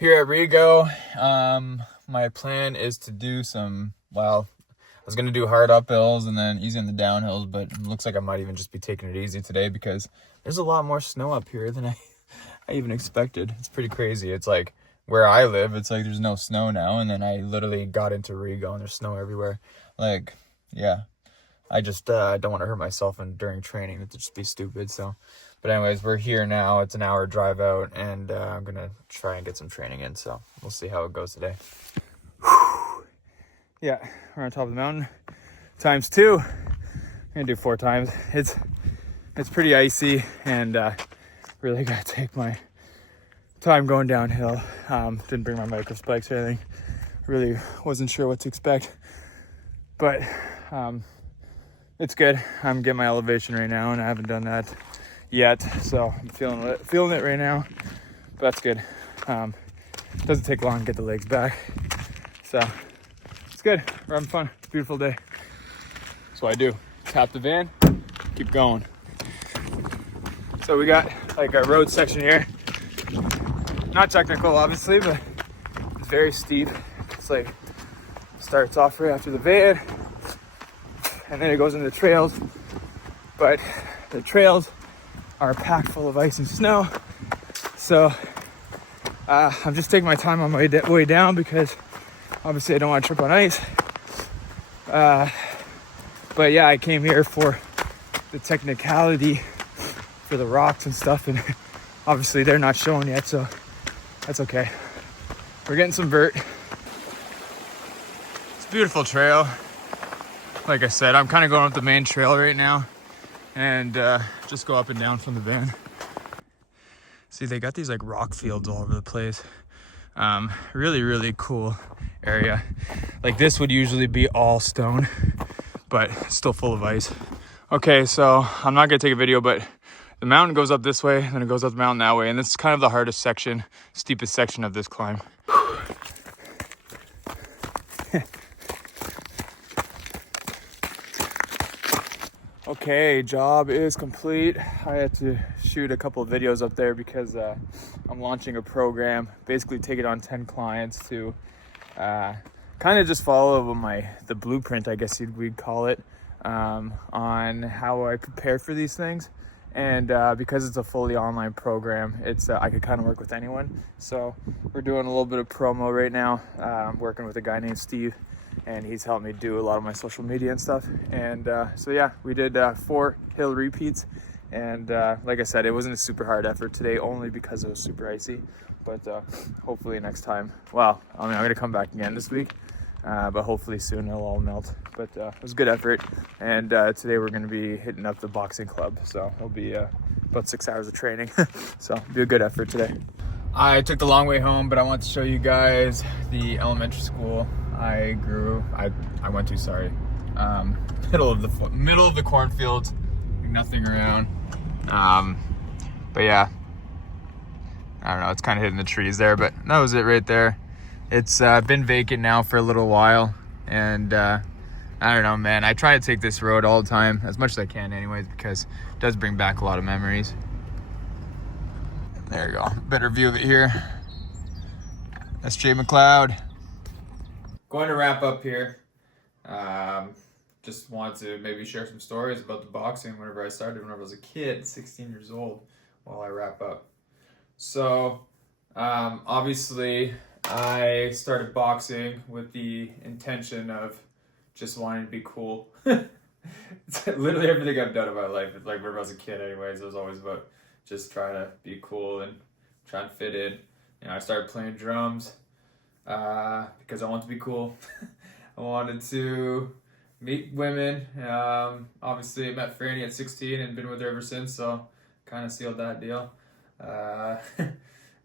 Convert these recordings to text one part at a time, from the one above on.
Here at Rigo, my plan is to do I was going to do hard uphills and then easy on the downhills, but it looks like I might even just be taking it easy today because there's a lot more snow up here than I even expected. It's pretty crazy. It's like where I live, it's like there's no snow now, and then I literally got into Rigo and there's snow everywhere. Like, yeah, I just don't want to hurt myself during training. It'd just be stupid, so... But anyways, we're here now. It's an hour drive out, and I'm going to try and get some training in, so we'll see how it goes today. Yeah, we're on top of the mountain. Times 2. I'm going to do 4 times. It's pretty icy, and really got to take my time going downhill. Didn't bring my micro spikes or anything. Really wasn't sure what to expect, but it's good. I'm getting my elevation right now, and I haven't done that yet, so I'm feeling it right now, but that's good. Doesn't take long to get the legs back, so it's good. We're having fun. It's a beautiful day. That's what I do. Tap the van, keep going. So we got like a road section here. Not technical, obviously, but it's very steep. It's like starts off right after the van, and then it goes into the trails. But the trails are packed full of ice and snow, so I'm just taking my time on my way down because obviously I don't want to trip on ice. But yeah, I came here for the technicality for the rocks and stuff, and obviously they're not showing yet, so that's okay. We're getting some vert. It's a beautiful trail. Like I said, I'm kind of going up the main trail right now, and just go up and down from the van. See, they got these like rock fields all over the place. Really cool area. Like this would usually be all stone, but still full of ice. Okay, so I'm not gonna take a video, but the mountain goes up this way, then it goes up the mountain that way, and this is kind of the hardest section, steepest section of this climb. Okay, job is complete. I had to shoot a couple of videos up there because I'm launching a program, basically take it on 10 clients to kind of just follow the blueprint, I guess we'd call it, on how I prepare for these things. And because it's a fully online program, I could kind of work with anyone. So we're doing a little bit of promo right now. I'm working with a guy named Steve, and he's helped me do a lot of my social media and stuff. And so yeah, we did 4 hill repeats, and like I said, it wasn't a super hard effort today only because it was super icy, but hopefully next time, well, I mean, I'm gonna come back again this week, but hopefully soon it'll all melt. But it was a good effort, and today we're gonna be hitting up the boxing club, so it'll be about 6 hours of training. So it'll be a good effort today. I took the long way home, but I want to show you guys the elementary school I went to, sorry. Middle of the cornfields, nothing around. But yeah, I don't know, it's kind of hidden the trees there, but that was it right there. It's been vacant now for a little while, and I don't know, man. I try to take this road all the time, as much as I can anyways, because it does bring back a lot of memories. There you go, better view of it here. That's Jay McLeod. Going to wrap up here. Just wanted to maybe share some stories about the boxing whenever I started, whenever I was a kid, 16 years old, while I wrap up. So, obviously, I started boxing with the intention of just wanting to be cool. It's literally everything I've done in my life. It's like whenever I was a kid anyways, it was always about just trying to be cool and trying to fit in. You know, I started playing drums because I wanted to be cool. I wanted to meet women. Obviously, I met Franny at 16 and been with her ever since, so kind of sealed that deal.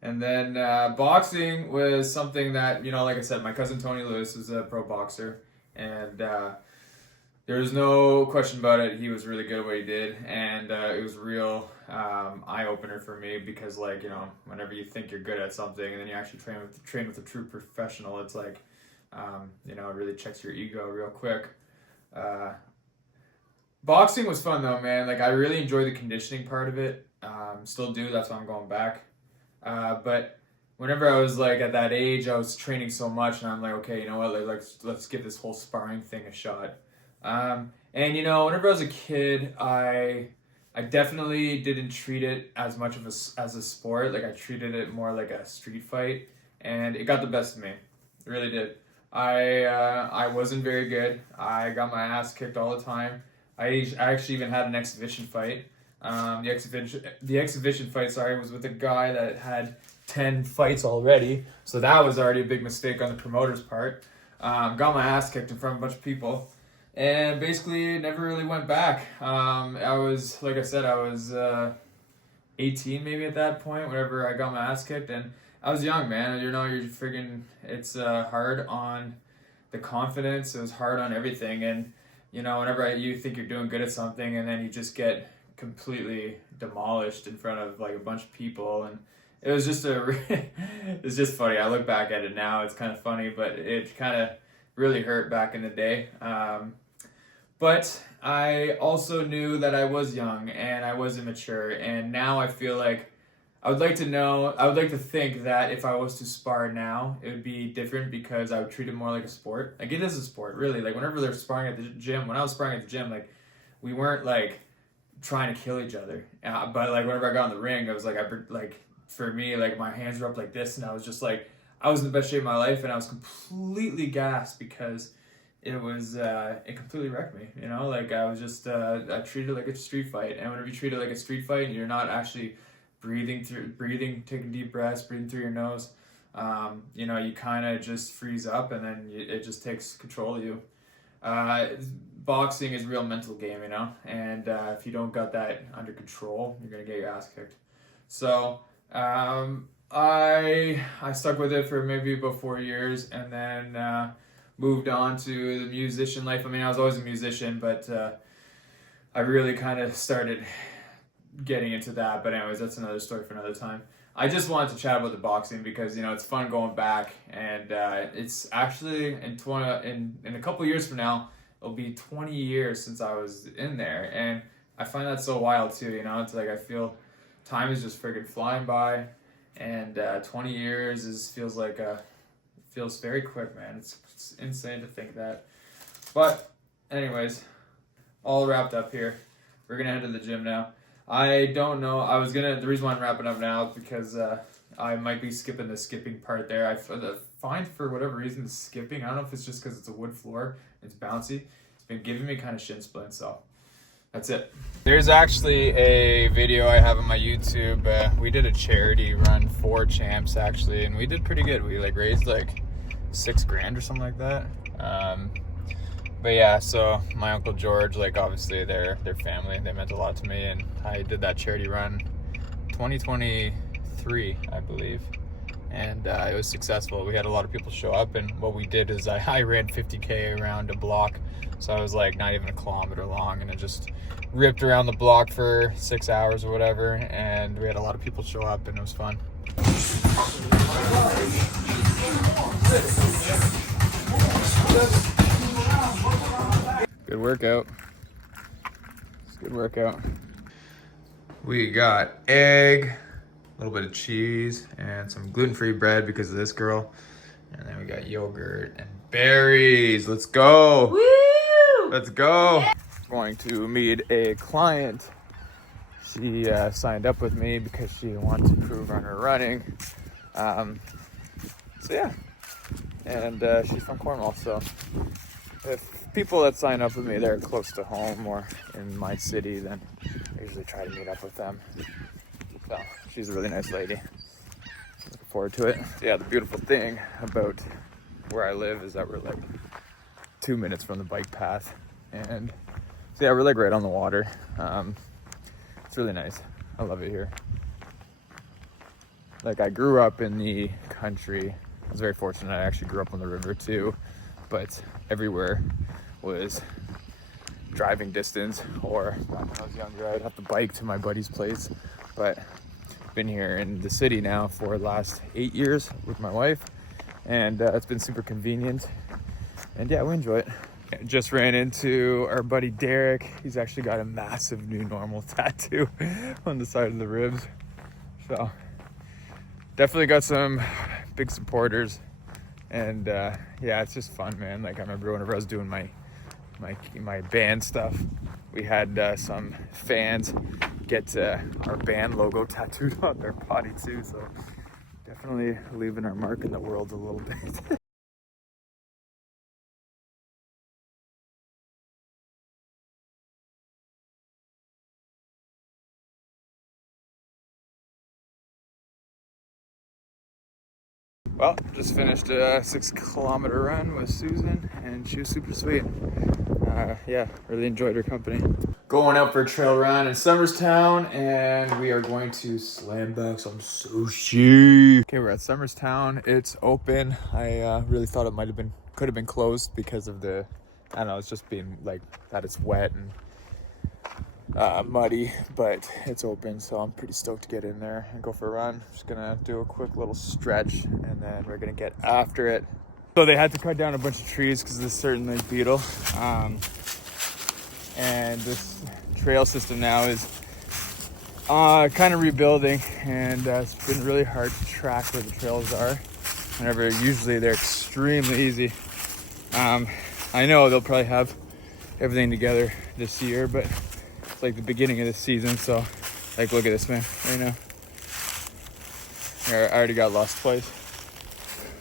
And then boxing was something that, you know, like I said, my cousin Tony Lewis is a pro boxer, and there was no question about it. He was really good at what he did, and it was a real eye-opener for me because, like, you know, whenever you think you're good at something and then you actually train with a true professional, it's like, you know, it really checks your ego real quick. Boxing was fun though, man. Like, I really enjoy the conditioning part of it. Still do. That's why I'm going back. But whenever I was like at that age, I was training so much, and I'm like, okay, you know what? Like, let's give this whole sparring thing a shot. And you know, whenever I was a kid, I definitely didn't treat it as much of as a sport. Like I treated it more like a street fight, and it got the best of me. It really did. I wasn't very good. I got my ass kicked all the time. I actually even had an exhibition fight. The exhibition fight, sorry, was with a guy that had 10 fights already. So that was already a big mistake on the promoter's part. Got my ass kicked in front of a bunch of people. And basically never really went back. I was, like I said, I was 18 maybe at that point whenever I got my ass kicked. And I was young, man. You know, you're friggin', it's hard on the confidence. It was hard on everything. And, you know, whenever you think you're doing good at something and then you just get completely demolished in front of like a bunch of people, and it was just it's just funny. I look back at it now, it's kind of funny, but it kind of really hurt back in the day. But I also knew that I was young and I was immature, and now I feel like I would like to think that if I was to spar now, it would be different because I would treat it more like a sport. Like it is a sport, really. Like whenever they're sparring at the gym, when I was sparring at the gym, like we weren't like trying to kill each other. But like whenever I got in the ring, I was like, for me, like my hands were up like this, and I was just like, I was in the best shape of my life, and I was completely gassed because it completely wrecked me. You know, like I was just I treated it like a street fight, and whenever you treat it like a street fight, and you're not actually taking deep breaths, breathing through your nose, you know, you kind of just freeze up, and then it just takes control of you. Boxing is a real mental game, you know, and if you don't got that under control, you're gonna get your ass kicked. So I stuck with it for maybe about 4 years, and then moved on to the musician life. I mean, I was always a musician, but I really kind of started getting into that. But anyways, that's another story for another time. I just wanted to chat about the boxing because, you know, it's fun going back, and it's actually in a couple years from now, it'll be 20 years since I was in there, and I find that so wild too. You know, it's like I feel time is just freaking flying by, and 20 years feels very quick, man. It's insane to think that. But anyways, all wrapped up here. We're gonna head to the gym now. I don't know. The reason why I'm wrapping up now is because I might be skipping the skipping part there. I find for whatever reason the skipping, I don't know if it's just because it's a wood floor, it's bouncy, it's been giving me kind of shin splints, so that's it. There's actually a video I have on my YouTube. We did a charity run for champs actually, and we did pretty good. We like raised like $6,000 or something like that. But yeah, so my Uncle George, like obviously their family, they meant a lot to me, and I did that charity run 2023, I believe, and it was successful. We had a lot of people show up, and what we did is I ran 50K around a block, so I was like not even a kilometer long, and I just ripped around the block for 6 hours or whatever, and we had a lot of people show up, and it was fun. Good workout. It's a good workout. We got egg, a little bit of cheese, and some gluten-free bread because of this girl. And then we got yogurt and berries. Let's go. Woo! Let's go. Yeah. Going to meet a client. She signed up with me because she wants to improve on her running. So yeah, and she's from Cornwall, so if people that sign up with me, they're close to home or in my city, then I usually try to meet up with them. So she's a really nice lady. Looking forward to it. Yeah, the beautiful thing about where I live is that we're like 2 minutes from the bike path, and so yeah, we're like right on the water. It's really nice. I love it here. Like I grew up in the country. I was very fortunate. I actually grew up on the river too, but everywhere was driving distance, or when I was younger, I'd have to bike to my buddy's place. But I've been here in the city now for the last 8 years with my wife, and it's been super convenient. And yeah, we enjoy it. Just ran into our buddy Derek. He's actually got a massive new normal tattoo on the side of the ribs. So definitely got some big supporters, and yeah, it's just fun, man. Like I remember whenever I was doing my band stuff, we had some fans get our band logo tattooed on their body too, so definitely leaving our mark in the world a little bit. Well, just finished a 6-kilometer run with Susan, and she was super sweet. Yeah, really enjoyed her company. Going out for a trail run in Somerstown, and we are going to slam back some sushi. Okay, we're at Somerstown. It's open. I really thought it could have been closed because of the, I don't know, it's just being like that. It's wet and muddy, but it's open, so I'm pretty stoked to get in there and go for a run. Just gonna do a quick little stretch, and then we're gonna get after it. So they had to cut down a bunch of trees because of this certain like beetle, and this trail system now is kind of rebuilding, and it's been really hard to track where the trails are. Whenever usually they're extremely easy. I know they'll probably have everything together this year, but it's like the beginning of the season, so like look at this, man, right now. I already got lost twice,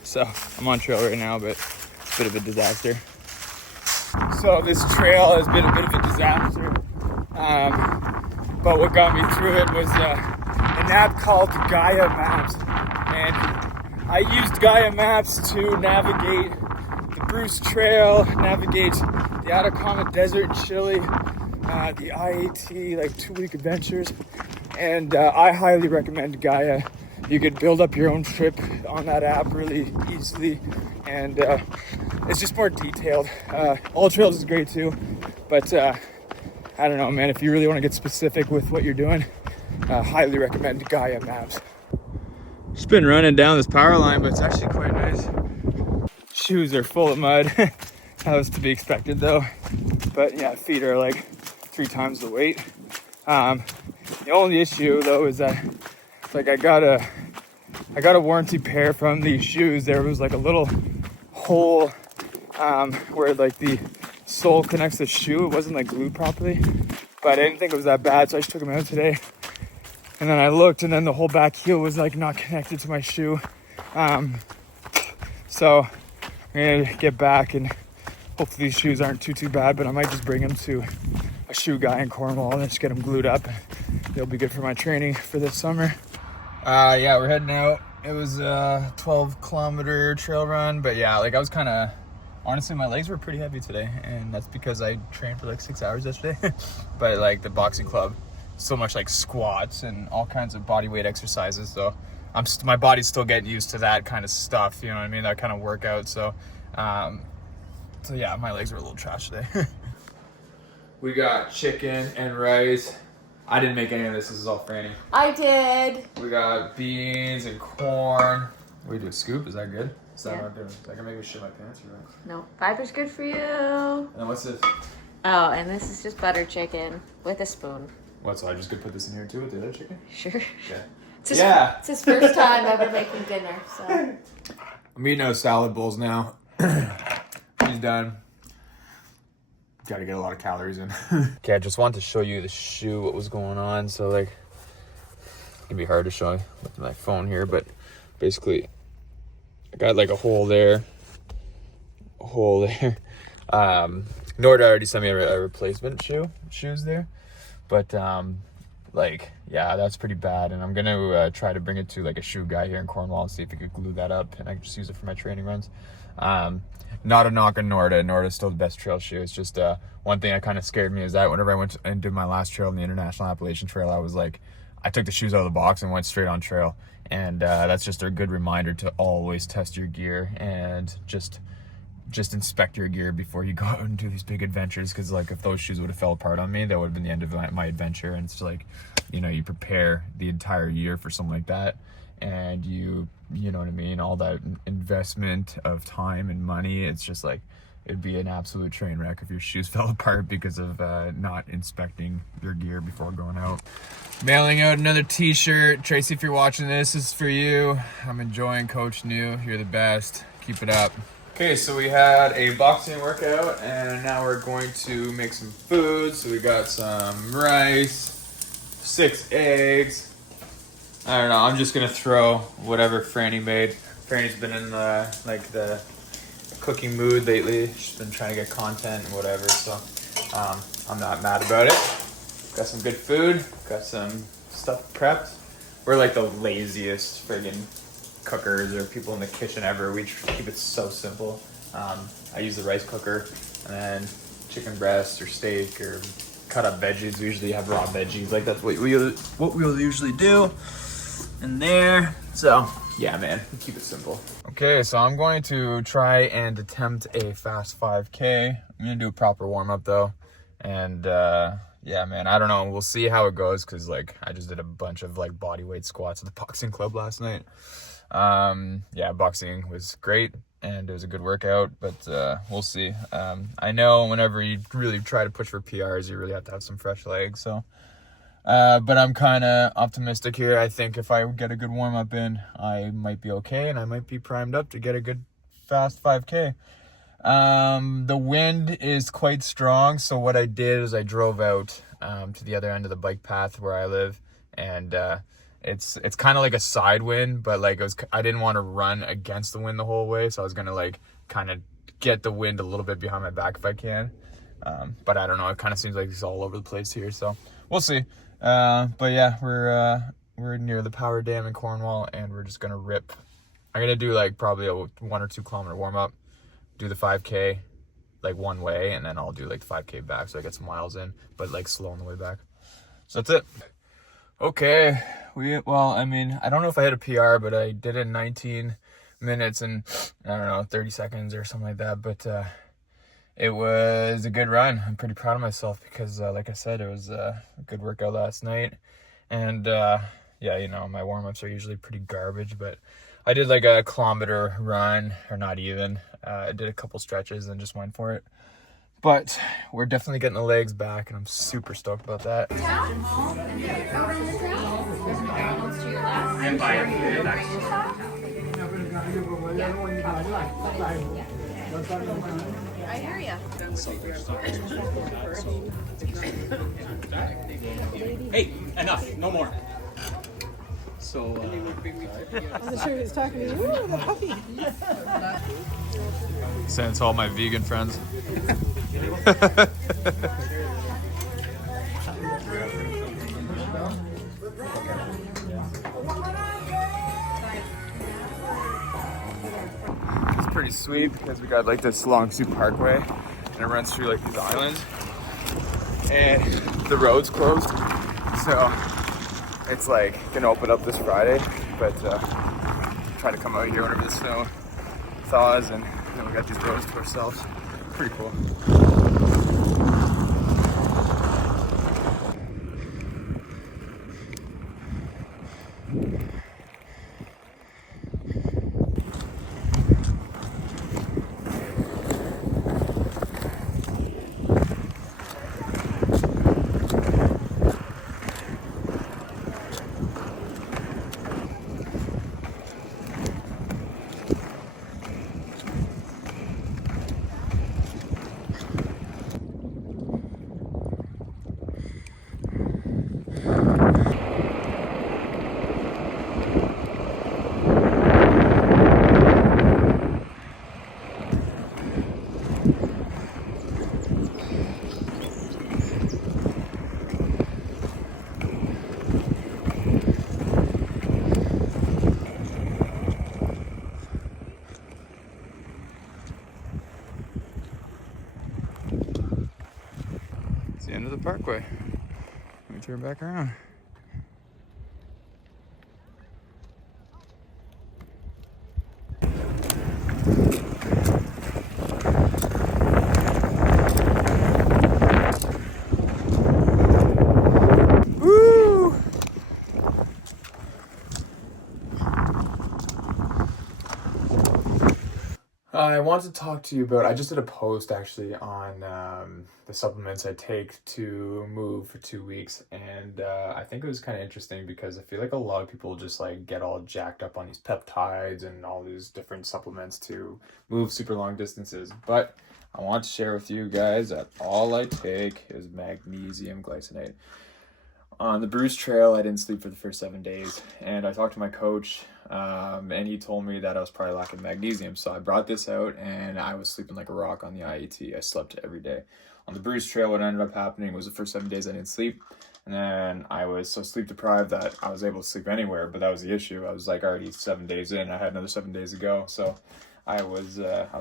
so I'm on trail right now, but it's a bit of a disaster. So this trail has been a bit of a disaster, but what got me through it was an app called Gaia Maps, and I used Gaia Maps to navigate the Bruce Trail, navigate the Atacama Desert in Chile, the IAT, like 2-week adventures, and I highly recommend Gaia. You could build up your own trip on that app really easily, and it's just more detailed. All Trails is great too, but I don't know, man, if you really want to get specific with what you're doing, highly recommend Gaia Maps. Just been running down this power line, but it's actually quite nice. Shoes are full of mud. That was to be expected though, but yeah, feet are like 3 times the weight. The only issue though is that like I got a warranty pair from these shoes. There was like a little hole where like the sole connects the shoe. It wasn't like glued properly, but I didn't think it was that bad, so I just took them out today. And then I looked, and then the whole back heel was like not connected to my shoe. So I'm gonna get back, and hopefully these shoes aren't too bad, but I might just bring them to a shoe guy in Cornwall and just get them glued up. They'll be good for my training for this summer. Yeah, we're heading out. It was a 12-kilometer trail run, but yeah, like I was kind of, honestly, my legs were pretty heavy today, and that's because I trained for like 6 hours yesterday. But like the boxing club, so much like squats and all kinds of body weight exercises, so my body's still getting used to that kind of stuff, you know what I mean, that kind of workout. So yeah, my legs were a little trash today. We got chicken and rice. I didn't make any of this. This is all Franny. I did. We got beans and corn. We do a scoop. Is that good? Is that not good? Is that gonna make me shit my pants or what? No, fiber's good for you. And then what's this? Oh, and this is just butter chicken with a spoon. What? So I just could put this in here too with the other chicken? Sure. Okay. It's his first time ever making dinner, so. I'm eating out salad bowls now. He's done. Got to get a lot of calories in. Okay, I just wanted to show you the shoe, what was going on. So like, it can be hard to show with my phone here, but basically I got like a hole there. Norda already sent me a replacement shoes there, but like, yeah, that's pretty bad, and I'm gonna try to bring it to like a shoe guy here in Cornwall and see if he could glue that up, and I can just use it for my training runs. Not a knock on Norda. Norda's still the best trail shoe. It's just one thing that kind of scared me is that whenever I went and did my last trail in the International Appalachian Trail, I took the shoes out of the box and went straight on trail, and that's just a good reminder to always test your gear and just inspect your gear before you go out and do these big adventures, because like if those shoes would have fell apart on me, that would have been the end of my adventure. And it's like, you know, you prepare the entire year for something like that, and you know what I mean, all that investment of time and money, it's just like, it'd be an absolute train wreck if your shoes fell apart because of not inspecting your gear before going out. Mailing out another t-shirt. Tracy, if you're watching this is for you. I'm enjoying Coach New. You're the best. Keep it up. Okay, so we had a boxing workout and now we're going to make some food. So we got some rice, 6 eggs. I don't know, I'm just gonna throw whatever Franny made. Franny's been in the cooking mood lately. She's been trying to get content and whatever, so I'm not mad about it. Got some good food, got some stuff prepped. We're like the laziest friggin' cookers or people in the kitchen ever. We keep it so simple. I use the rice cooker and then chicken breast or steak or cut up veggies. We usually have raw veggies. Like that's what we'll usually do in there. So yeah, man, we keep it simple. Okay, so I'm going to try and attempt a fast 5K. I'm gonna do a proper warm up though. And yeah, man, I don't know. We'll see how it goes because like I just did a bunch of like body weight squats at the boxing club last night. Yeah, boxing was great and it was a good workout, but we'll see. I know whenever you really try to push for PRs, you really have to have some fresh legs. So, but I'm kind of optimistic here. I think if I get a good warm up in, I might be okay and I might be primed up to get a good fast 5K. The wind is quite strong, so what I did is I drove out to the other end of the bike path where I live, and it's kind of like a side wind, but like I didn't want to run against the wind the whole way, so I was gonna like kind of get the wind a little bit behind my back if I can. But I don't know, it kind of seems like it's all over the place here, so we'll see. But yeah, we're near the power dam in Cornwall, and we're just gonna rip. I'm gonna do like probably a 1 or 2 kilometer warm up. Do the 5K like one way, and then I'll do like the 5K back, so I get some miles in, but like slow on the way back. So that's it. Okay, well, I mean, I don't know if I hit a PR, but I did it in 19 minutes and I don't know, 30 seconds or something like that. But it was a good run. I'm pretty proud of myself because, like I said, it was a good workout last night. And yeah, you know, my warm-ups are usually pretty garbage, but I did like a kilometer run, or not even. I did a couple stretches and just went for it. But we're definitely getting the legs back, and I'm super stoked about that. I hear ya. Hey, enough, no more. So, I wasn't sure he was talking to you. Ooh, the puppy. Saying to all my vegan friends. It's pretty sweet because we got like this long Sioux Parkway and it runs through like these islands and the road's closed, so it's like gonna open up this Friday, but try to come out here whenever the snow thaws, and then we got these roads to ourselves. Pretty cool. It's the end of the parkway. Let me turn back around. Woo! I want to talk to you about, I just did a post actually on the supplements I take to move for 2 weeks. And I think it was kind of interesting because I feel like a lot of people just like get all jacked up on these peptides and all these different supplements to move super long distances. But I want to share with you guys that all I take is magnesium glycinate. On the Bruce Trail, I didn't sleep for the first 7 days, and I talked to my coach, and he told me that I was probably lacking magnesium. So I brought this out, and I was sleeping like a rock on the IET. I slept every day. On the Bruce Trail, what ended up happening was the first 7 days I didn't sleep, and then I was so sleep deprived that I was able to sleep anywhere. But that was the issue. I was like already 7 days in. I had another 7 days to go, so I was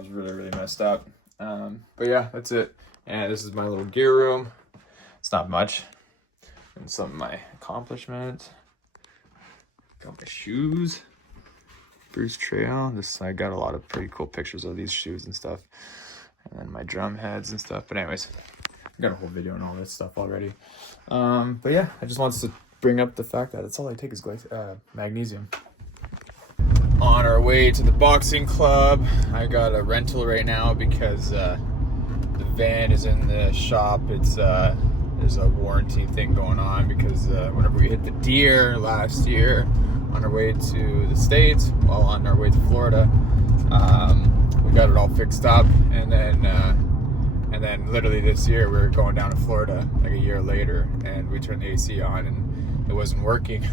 really messed up. But yeah, that's it. And this is my little gear room. It's not much. And some of my accomplishments. Got my shoes. Bruce Trail. I got a lot of pretty cool pictures of these shoes and stuff. And then my drum heads and stuff. But anyways, I got a whole video on all this stuff already. But yeah, I just wanted to bring up the fact that that's all I take is magnesium. On our way to the boxing club. I got a rental right now because the van is in the shop. There's a warranty thing going on because whenever we hit the deer last year on our way to the States, on our way to Florida, we got it all fixed up, and then literally this year we were going down to Florida like a year later, and we turned the AC on and it wasn't working.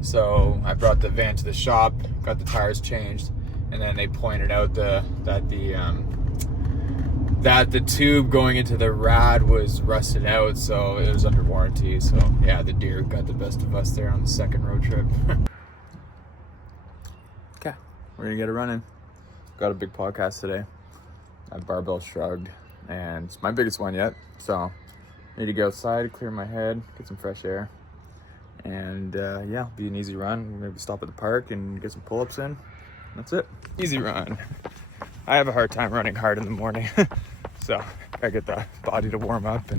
So I brought the van to the shop, got the tires changed, and then they pointed out that the tube going into the rad was rusted out, so it was under warranty. So yeah, the deer got the best of us there on the second road trip. Okay, we're gonna get it running. Got a big podcast today. I barbell shrugged, and it's my biggest one yet. So I need to go outside, clear my head, get some fresh air, and yeah, be an easy run. Maybe stop at the park and get some pull-ups in. That's it. Easy run. I have a hard time running hard in the morning. So I get the body to warm up.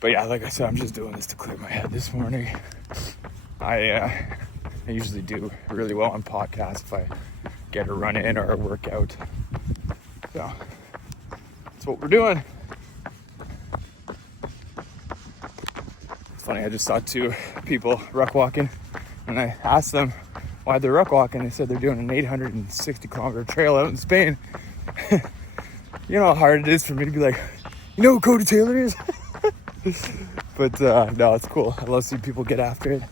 But yeah, like I said, I'm just doing this to clear my head this morning. I usually do really well on podcasts if I get a run in or a workout. So that's what we're doing. It's funny, I just saw 2 people ruck walking, and I asked them why they're ruck walking. They said they're doing an 860 kilometer trail out in Spain. You know how hard it is for me to be like, you know who Cody Taylor is? But no, it's cool. I love seeing people get after it.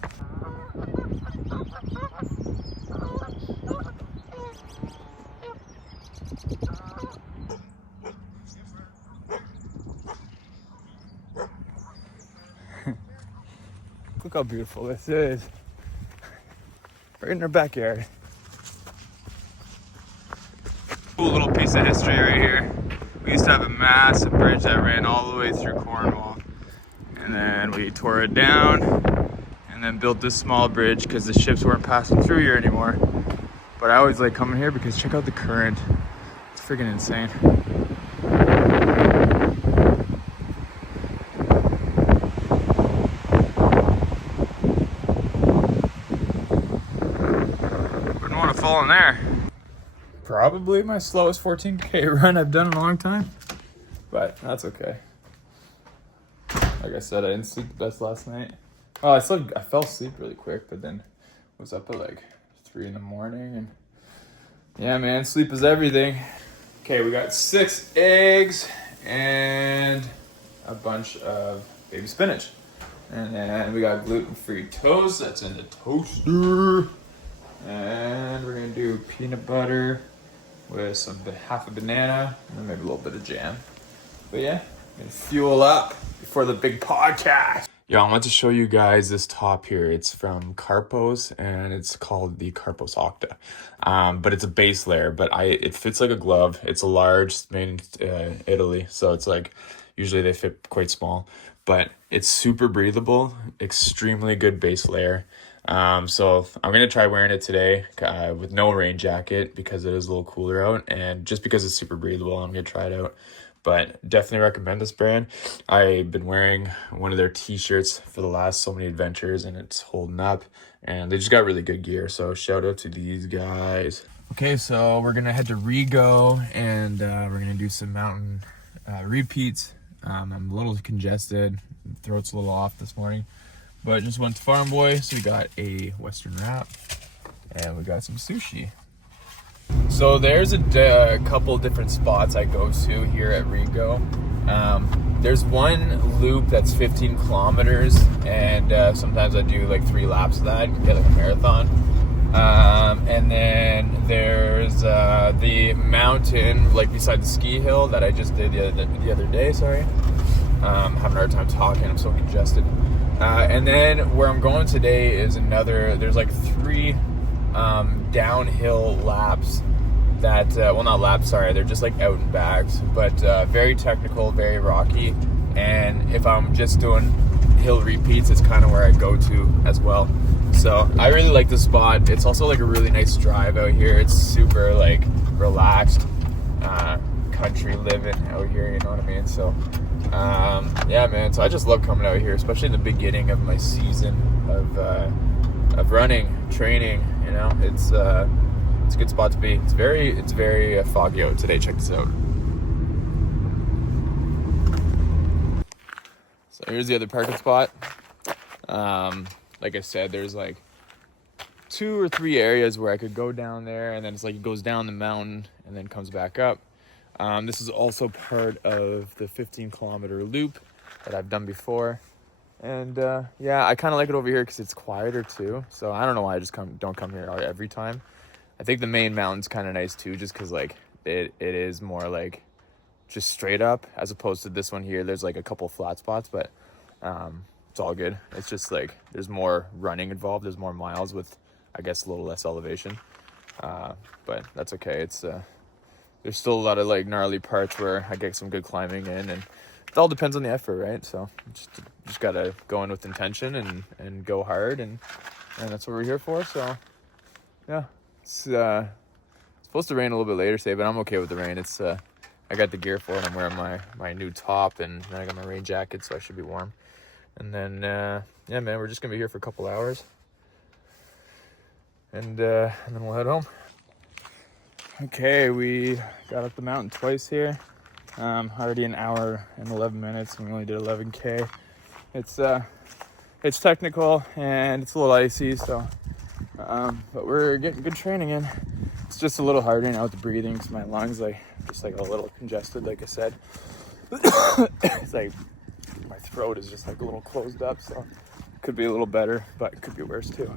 Look how beautiful this is. Right in our backyard. Cool little piece of history right here. We used to have a massive bridge that ran all the way through Cornwall, and then we tore it down and then built this small bridge because the ships weren't passing through here anymore. But I always like coming here because check out the current. It's freaking insane. Wouldn't want to fall in there. Probably my slowest 14K run I've done in a long time, but that's okay. Like I said, I didn't sleep the best last night. Oh, I fell asleep really quick, but then was up at like 3 in the morning, and yeah, man, sleep is everything. Okay, we got 6 eggs and a bunch of baby spinach, and then we got gluten-free toast that's in the toaster, and we're gonna do peanut butter with half a banana and then maybe a little bit of jam. But yeah, gonna fuel up before the big podcast. Yeah, I want to show you guys this top here. It's from Carpos, and it's called the Carpos Octa. But it's a base layer, but it fits like a glove. It's a large, it's made in Italy, so it's like usually they fit quite small. But it's super breathable, extremely good base layer. So I'm gonna try wearing it today with no rain jacket because it is a little cooler out, and just because it's super breathable, I'm gonna try it out. But definitely recommend this brand. I've been wearing one of their t-shirts for the last so many adventures, and it's holding up, and they just got really good gear. So shout out to these guys. Okay, so we're gonna head to Rego, and we're gonna do some mountain repeats. I'm a little congested, throat's a little off this morning, but just went to Farm Boy, so we got a Western wrap, and we got some sushi. So there's a couple different spots I go to here at Rego. There's one loop that's 15 kilometers, and sometimes I do like 3 laps of that, get like a marathon. And then there's the mountain like beside the ski hill that I just did the other day. Sorry, having a hard time talking, I'm so congested. And then where I'm going today is there's like 3 downhill laps that well, not laps, sorry, they're just like out and backs, but very technical, very rocky. And if I'm just doing hill repeats, it's kind of where I go to as well. So I really like this spot. It's also like a really nice drive out here. It's super like relaxed country living out here, you know what I mean? So yeah, man, so I just love coming out here, especially in the beginning of my season of running, training, you know. It's a good spot to be. It's very foggy out today. Check this out. So here's the other parking spot. Like I said, there's like 2 or 3 areas where I could go down there, and then it's like it goes down the mountain and then comes back up. This is also part of the 15-kilometer loop that I've done before. And yeah, I kind of like it over here because it's quieter too. So I don't know why I just don't come here every time. I think the main mountain's kind of nice too, just because like it is more like just straight up, as opposed to this one here. There's like a couple flat spots, but it's all good. It's just like there's more running involved. There's more miles with, I guess, a little less elevation. But that's okay. It's there's still a lot of like gnarly parts where I get some good climbing in, and it all depends on the effort, right? So just gotta go in with intention and go hard, and that's what we're here for. So yeah, it's supposed to rain a little bit later today, but I'm okay with the rain. It's I got the gear for it. I'm wearing my new top, and then I got my rain jacket, so I should be warm. And then yeah, man, we're just gonna be here for a couple hours, and then we'll head home. Okay, we got up the mountain twice here. Already an hour and 11 minutes, and we only did 11K. It's technical and it's a little icy, so but we're getting good training in. It's just a little hard right now with the breathing, because my lungs just like a little congested, like I said. It's like my throat is just like a little closed up, so it could be a little better, but it could be worse too.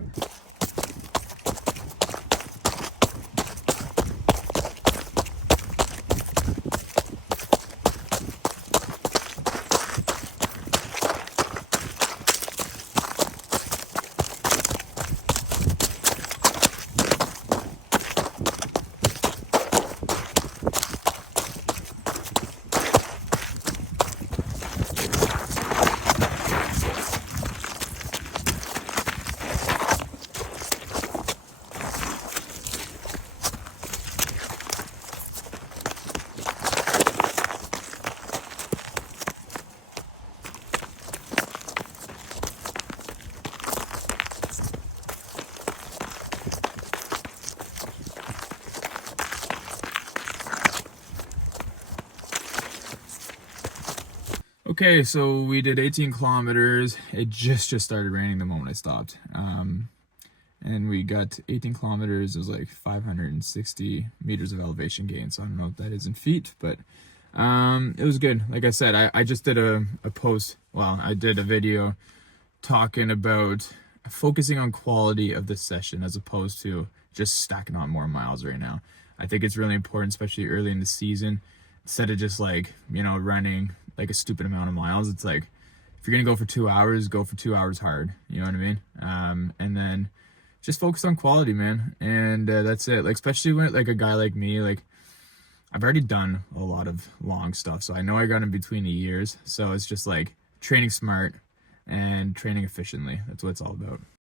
Okay, so we did 18 kilometers. It just started raining the moment I stopped. And we got 18 kilometers. It was like 560 meters of elevation gain. So I don't know what that is in feet, but it was good. Like I said, I just did a post. Well, I did a video talking about focusing on quality of the session as opposed to just stacking on more miles right now. I think it's really important, especially early in the season, instead of just like, you know, running like a stupid amount of miles. It's like, if you're gonna go for 2 hours, go for 2 hours hard, you know what I mean? And then just focus on quality, man, and that's it. Like, especially when like a guy like me, like I've already done a lot of long stuff, so I know I got in between the years. So it's just like training smart and training efficiently. That's what it's all about.